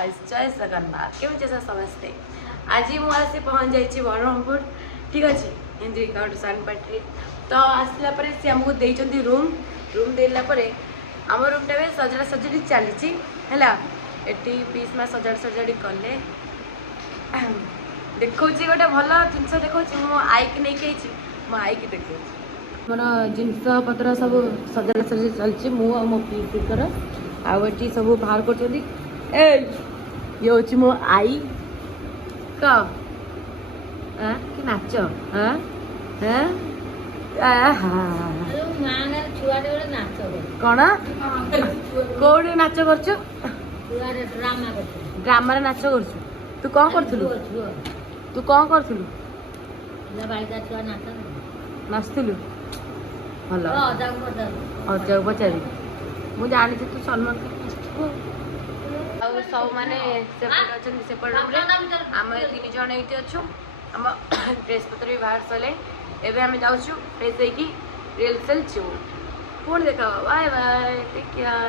Guys जय जगन्नाथ केमती समस्ते आज मुझे पहुँच जाइए बरहमपुर ठीक अच्छे हिंदी सानपाटी तो आसला सी आमको देती रूम रूम देला आम रूमटा भी सजड़ा सजड़ी चली एटी पीस मा सजड़ा सजड़ी कले देखा गोटे भल जिनस देखा मो आई की नहीं मो आई की देखा मोर जिनस पत्र सब सजड़ा सजड़ी चलती मु मो पीकर आटी सब बाहर कर ये हूँ मो आई कि नाच कौन कौटे नाच कर ड्रामा नाच कर तू कौन कर तू कौन कर नाचलु भल अजा पचारि मुझे जानी तू सलमान सब माने सेपट आम 3 जन ये अच्छु आम ड्रेस पत्र भी बाहर सारे एवं आम जाऊँ फ्रेश होगी रिहर्सल पुणी देखा बाय बाय टेक केयर।